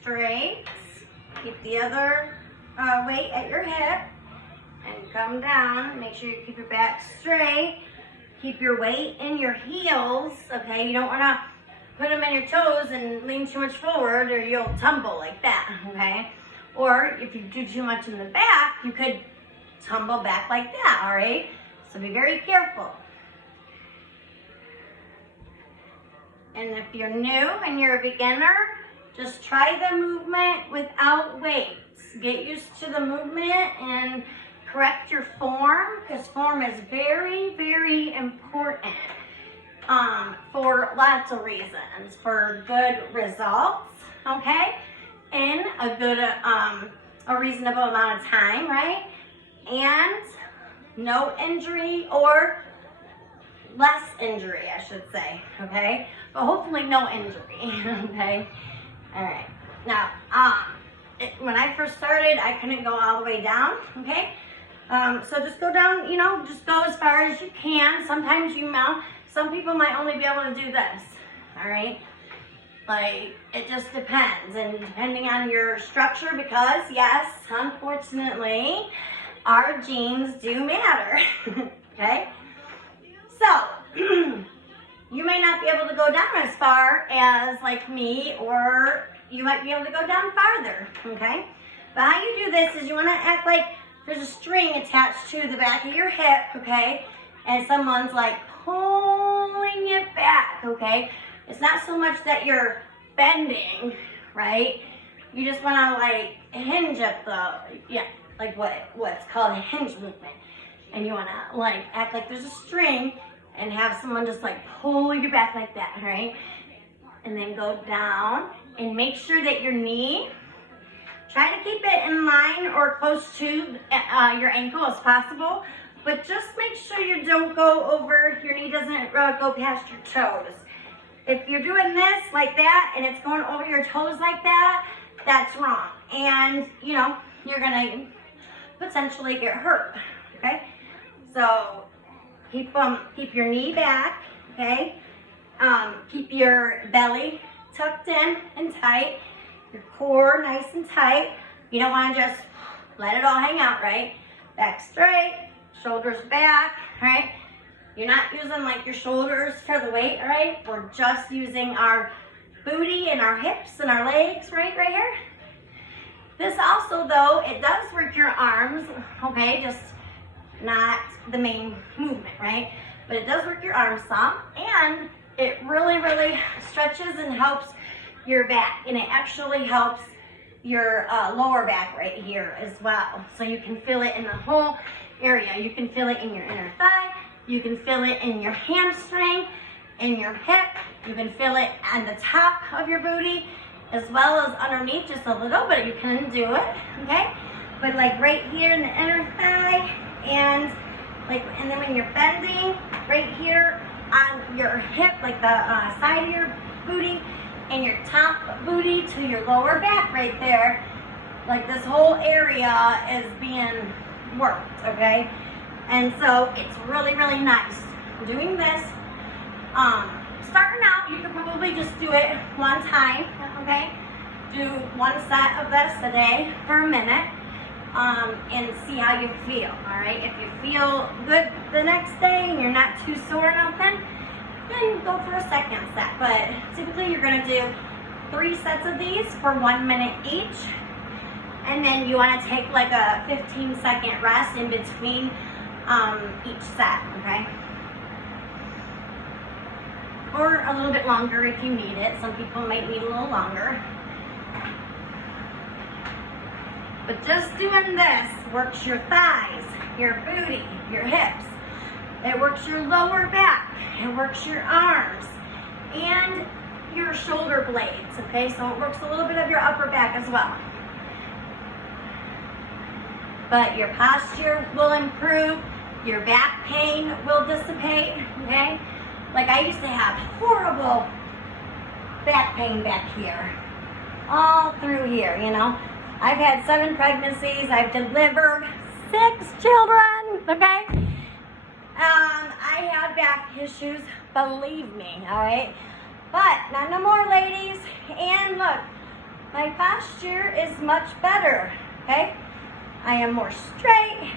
straight. Keep the other weight at your hip and come down. Make sure you keep your back straight. Keep your weight in your heels, okay? You don't want to put them in your toes and lean too much forward or you'll tumble like that, okay? Or if you do too much in the back, you could tumble back like that, all right? So be very careful. And if you're new and you're a beginner, just try the movement without weights. Get used to the movement and correct your form, because form is very, very important for lots of reasons. For good results, okay? In a good, a reasonable amount of time, right? And no injury or less injury, I should say, okay? But hopefully no injury, okay? All right. Now, when I first started, I couldn't go all the way down, okay? So just go down, you know, just go as far as you can. Sometimes you mount. Some people might only be able to do this, all right? Like, it just depends, and depending on your structure, because yes, unfortunately, our genes do matter, okay? So, you may not be able to go down as far as like me, or you might be able to go down farther, okay? But how you do this is you want to act like there's a string attached to the back of your hip, okay? And someone's like pulling it back, okay? It's not so much that you're bending, right? You just want to like hinge at the, yeah, like what's called a hinge movement. And you want to like act like there's a string and have someone just like pull your back like that, right? And then go down and make sure that your knee, try to keep it in line or close to your ankle as possible, but just make sure you don't go over, your knee doesn't go past your toes. If you're doing this like that and it's going over your toes like that, that's wrong. And, you know, you're gonna potentially get hurt, okay? So keep your knee back, okay? Keep your belly tucked in and tight, your core nice and tight. You don't want to just let it all hang out, right? Back straight, shoulders back, right? You're not using like your shoulders for the weight, right? We're just using our booty and our hips and our legs, right here. This also, though, it does work your arms, okay? Just not the main movement, right? But it does work your arms some, and it really, really stretches and helps your back, and it actually helps your lower back right here as well. So you can feel it in the whole area. You can feel it in your inner thigh. You can feel it in your hamstring, in your hip. You can feel it on the top of your booty, as well as underneath just a little, but you can do it, okay? But like right here in the inner thigh, and then when you're bending, right here on your hip, like the side of your booty, and your top booty to your lower back right there, like this whole area is being worked, okay? And so it's really, really nice doing this. Starting out, you could probably just do it one time, okay? Do one set of this a day for a minute, and see how you feel, all right? If you feel good the next day and you're not too sore or nothing, then go for a second set. But typically you're gonna do 3 sets of these for 1 minute each, and then you wanna take like a 15-second rest in between each set, okay? Or a little bit longer if you need it. Some people might need a little longer. But just doing this works your thighs, your booty, your hips. It works your lower back. It works your arms and your shoulder blades, okay? So it works a little bit of your upper back as well. But your posture will improve. Your back pain will dissipate, okay? Like I used to have horrible back pain back here, all through here, you know. I've had 7 pregnancies. I've delivered 6 children, okay? I had back issues, believe me, all right? But not no more, ladies. And look, my posture is much better, okay? I am more straight,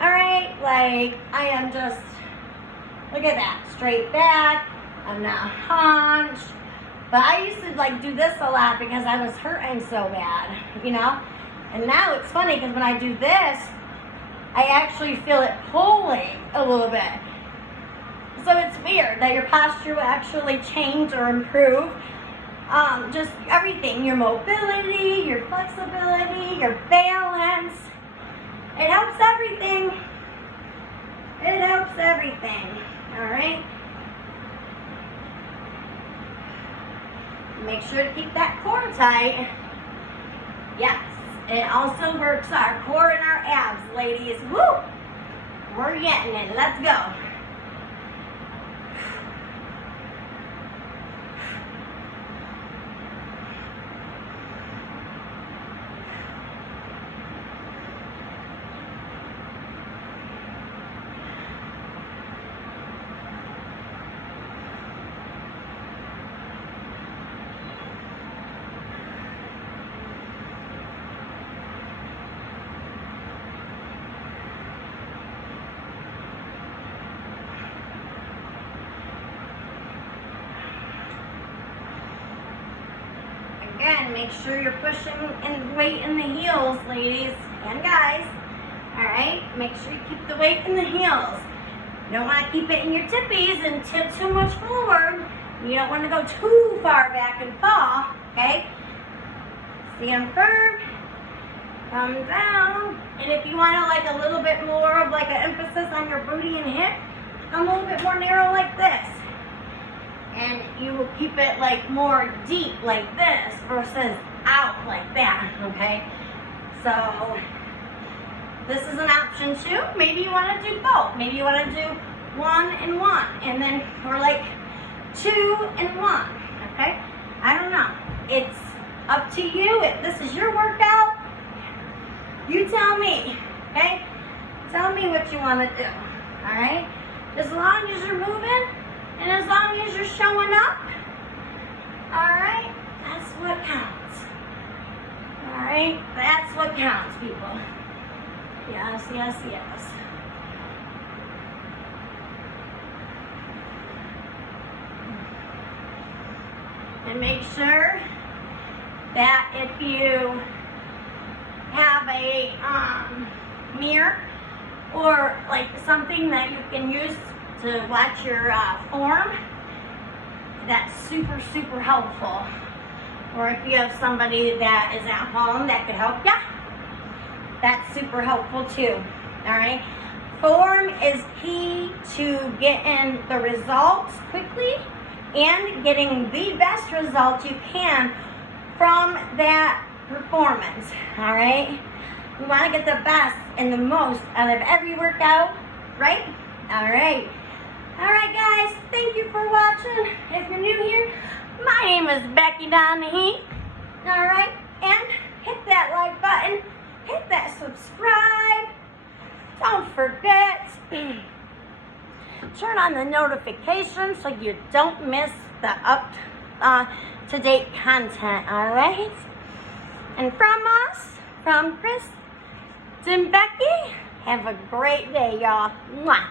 all right? Like, I am just, look at that, straight back. I'm not hunched. But I used to like do this a lot because I was hurting so bad, you know? And now it's funny because when I do this, I actually feel it pulling a little bit. So it's weird that your posture will actually change or improve. Just everything, your mobility, your flexibility, your balance. It helps everything. It helps everything, all right? Make sure to keep that core tight. Yes, it also works our core and our abs, ladies. Woo! We're getting it. Let's go. Again, make sure you're pushing and weight in the heels, ladies and guys. All right, make sure you keep the weight in the heels. You don't want to keep it in your tippies and tip too much forward. You don't want to go too far back and fall, okay? Stand firm, come down. And if you want to like a little bit more of like an emphasis on your booty and hip, come a little bit more narrow like this. And you will keep it like more deep like this versus out like that, okay? So this is an option too. Maybe you want to do both. Maybe you want to do 1 and 1, and then or like 2 and 1, okay? I don't know. It's up to you. If this is your workout, you tell me, okay? Tell me what you want to do, all right? As long as you're moving, and as long as you're showing up, all right, that's what counts. All right, that's what counts, people. Yes, yes, yes. And make sure that if you have a mirror or like something that you can use to watch your form, that's super, super helpful. Or if you have somebody that is at home that could help you, that's super helpful too, all right? Form is key to getting the results quickly and getting the best results you can from that performance, all right? We want to get the best and the most out of every workout, right? All right. All right, guys, thank you for watching. If you're new here, my name is Becky Donahue. All right, and hit that like button, hit that subscribe. Don't forget, turn on the notifications so you don't miss the up-to-date content, all right? And from us, from Chris and Becky, have a great day, y'all. Mwah.